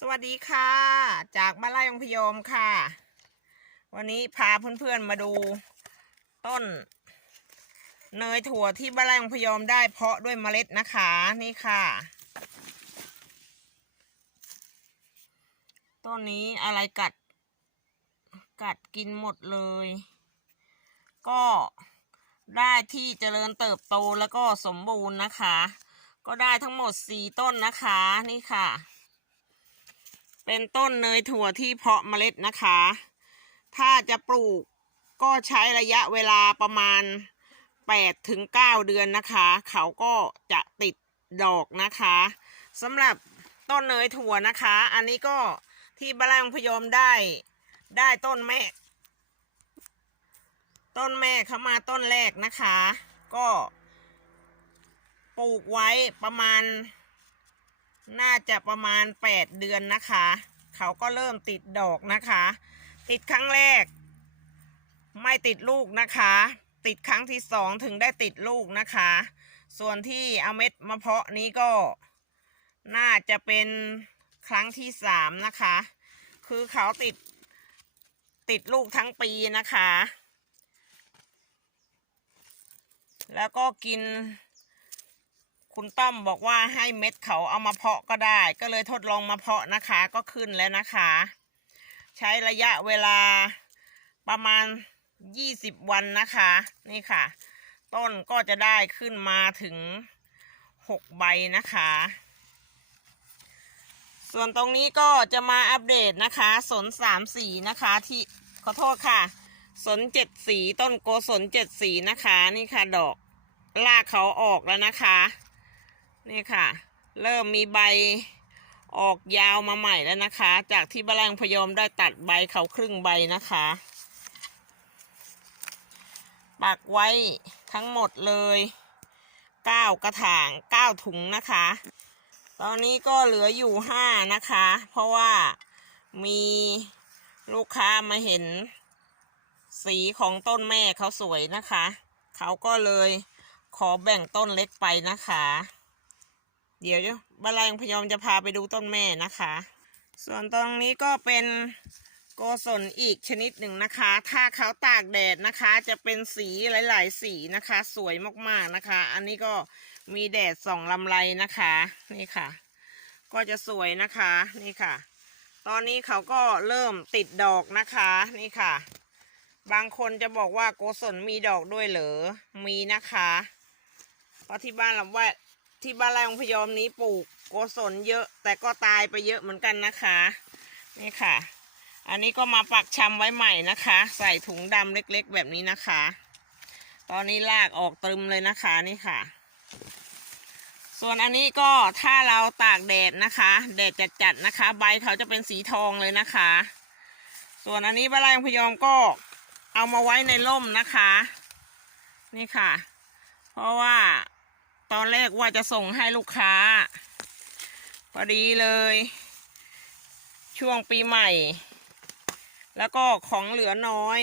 สวัสดีค่ะ จากบ้านไร่องพยมค่ะ วันนี้พาเพื่อนๆมาดูต้น เนยถั่วที่บ้านไร่องพยมได้เพาะด้วยเมล็ดนะคะนี่ค่ะ ต้นนี้อะไรกัด กัดกินหมดเลย ก็ได้ที่เจริญเติบโตแล้วก็สมบูรณ์นะคะ ก็ได้ทั้งหมดสี่ต้นนะคะนี่ค่ะ เป็นต้นเนยถั่วที่เพาะเมล็ดนะคะ ถ้าจะปลูกก็ใช้ระยะเวลาประมาณ8ถึง9เดือนนะคะ เขาก็จะติดดอกนะคะสำหรับต้นเนยถั่วนะคะ อันนี้ก็ที่บ้านไร่องพยมได้ได้ต้นแม่ ต้นแม่เขามาต้นแรกนะคะ ก็ปลูกไว้ประมาณ น่าจะประมาณ 8 เดือนนะคะ เขาก็เริ่มติดดอกนะคะ ติดครั้งแรก ไม่ติดลูกนะคะ ติดครั้งที่สองถึงได้ติดลูกนะคะ ส่วนที่เอาเม็ดมาเพาะนี้ก็ น่าจะเป็นครั้งที่สามนะคะ คือเขาติด ติดลูกทั้งปีนะคะ แล้วก็กิน คุณต้อมบอกว่าให้เม็ดเขาเอามาเพาะก็ได้ ก็เลยทดลองมาเพาะนะคะก็ขึ้นแล้วนะคะ ใช้ระยะเวลาประมาณ 20 วันนะคะ นี่ค่ะ ต้นก็จะได้ขึ้นมาถึง 6 ใบนะคะ ส่วนตรงนี้ก็จะมาอัปเดตนะคะ สนสามสีนะคะที่ขอโทษค่ะ สนเจ็ดสีต้นโกสนเจ็ดสีนะคะ นี่ค่ะดอกลากเขาออกแล้วนะคะ นี่ค่ะ เริ่มมีใบออกยาวมาใหม่แล้วนะคะ จากที่บาแรงพยอมได้ตัดใบเขาครึ่งใบนะคะ ปักไว้ทั้งหมดเลยเก้ากระถางเก้าถุงนะคะ ตอนนี้ก็เหลืออยู่ห้านะคะ เพราะว่ามีลูกค้ามาเห็น สีของต้นแม่เขาสวยนะคะ เขาก็เลยขอแบ่งต้นเล็กไปนะคะ เดี๋ยวบาลายพยอมจะพาไปดูต้นแม่นะคะ ส่วนตรงนี้ก็เป็นโกศลอีกชนิดหนึ่งนะคะ ถ้าเขาตากแดดนะคะ จะเป็นสีหลาย ๆ สีนะคะ สวยมากๆนะคะ อันนี้ก็มีแดดส่องลำไรนะคะ นี่ค่ะ ก็จะสวยนะคะ นี่ค่ะ ตอนนี้เขาก็เริ่มติดดอกนะคะ นี่ค่ะ บางคนจะบอกว่าโกศลมีดอกด้วยเหรอ มีนะคะ เพราะที่บ้านเราว่า ที่บ้านไร่องพยอมนี้ปลูกโกศลเยอะ แต่ก็ตายไปเยอะเหมือนกันนะคะ นี่ค่ะ อันนี้ก็มาปักชำไว้ใหม่นะคะ ใส่ถุงดำเล็กๆ แบบนี้นะคะ ตอนนี้ลากออกตรึมเลยนะคะนี่ค่ะ ส่วนอันนี้ก็ถ้าเราตากแดดนะคะ แดดจัดๆนะคะ ใบเขาจะเป็นสีทองเลยนะคะ ส่วนอันนี้บ้านไร่องพยอมก็เอามาไว้ในร่มนะคะ นี่ค่ะ เพราะว่า ตอนแรกว่าจะส่งให้ลูกค้า พอดีเลย ช่วงปีใหม่ แล้วก็ของเหลือน้อย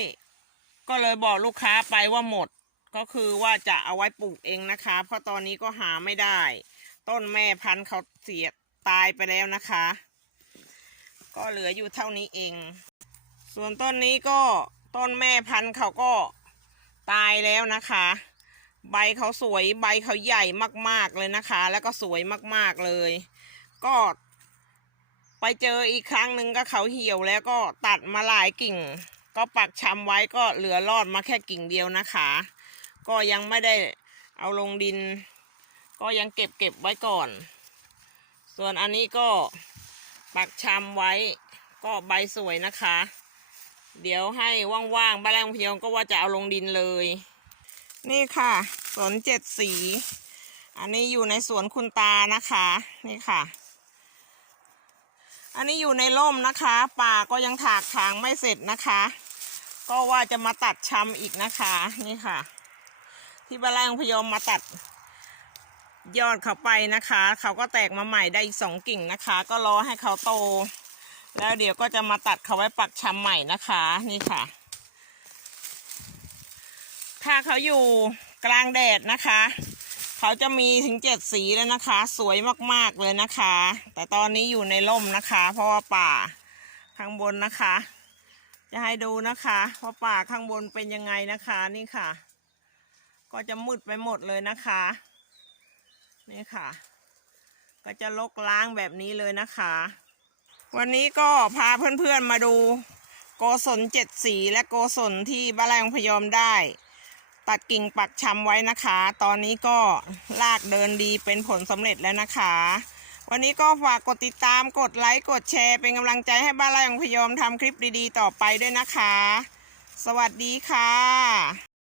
ก็เลยบอกลูกค้าไปว่าหมด ก็คือว่าจะเอาไว้ปลูกเองนะคะ เพราะตอนนี้ก็หาไม่ได้ ต้นแม่พันธุ์เขาเสียตายไปแล้วนะคะ ก็เหลืออยู่เท่านี้เอง ส่วนต้นนี้ก็ต้นแม่พันธุ์เขาก็ตายแล้วนะคะ ใบเขาสวยใบเขาใหญ่มาก ๆ เลยนะคะ แล้วก็สวยมาก ๆ เลย ก็ไปเจออีกครั้งหนึ่งก็เขาเหี่ยวแล้วก็ตัดมาหลายกิ่ง ก็ปักชำไว้ก็เหลือรอดมาแค่กิ่งเดียวนะคะ ก็ยังไม่ได้เอาลงดิน ก็ยังเก็บเก็บไว้ก่อน ส่วนอันนี้ก็ปักชำไว้ ก็ใบสวยนะคะ เดี๋ยวให้ว่างๆบ้านแรงเพียงก็ว่าจะเอาลงดินเลย นี่ค่ะ สวนเจ็ดสี อันนี้อยู่ในสวนคุณตานะคะ นี่ค่ะ อันนี้อยู่ในร่มนะคะ ป่าก็ยังถากถางไม่เสร็จนะคะ ก็ว่าจะมาตัดชำอีกนะคะ นี่ค่ะ ที่บ้านแรงพยอมมาตัดยอดเขาไปนะคะ เขาก็แตกมาใหม่ได้อีกสองกิ่งนะคะ ก็รอให้เขาโต แล้วเดี๋ยวก็จะมาตัดเขาไว้ปักชำใหม่นะคะ นี่ค่ะ ถ้าเขาอยู่ กลางแดดนะคะ เขาจะมีถึงเจ็ดสีแล้วนะคะ สวยมากๆเลยนะคะ แต่ตอนนี้อยู่ในร่มนะคะ เพราะว่าป่าข้างบนนะคะ จะให้ดูนะคะว่าป่าข้างบนเป็นยังไงนะคะนี่ค่ะ ก็จะมืดไปหมดเลยนะคะ นี่ค่ะ ก็จะลกล้างแบบนี้เลยนะคะ วันนี้ก็พาเพื่อนๆมาดูโกศลเจ็ดสีและโกศลที่บ้านแรงพยอมได้ ตัดกิ่งปักชำไว้นะคะ ตอนนี้ก็ลากเดินดีเป็นผลสำเร็จแล้วนะคะ วันนี้ก็ฝากกดติดตามกดไลค์กดแชร์ เป็นกำลังใจให้บ้านแรงพยอมทำคลิปดีๆ ต่อไปด้วยนะคะ สวัสดีค่ะ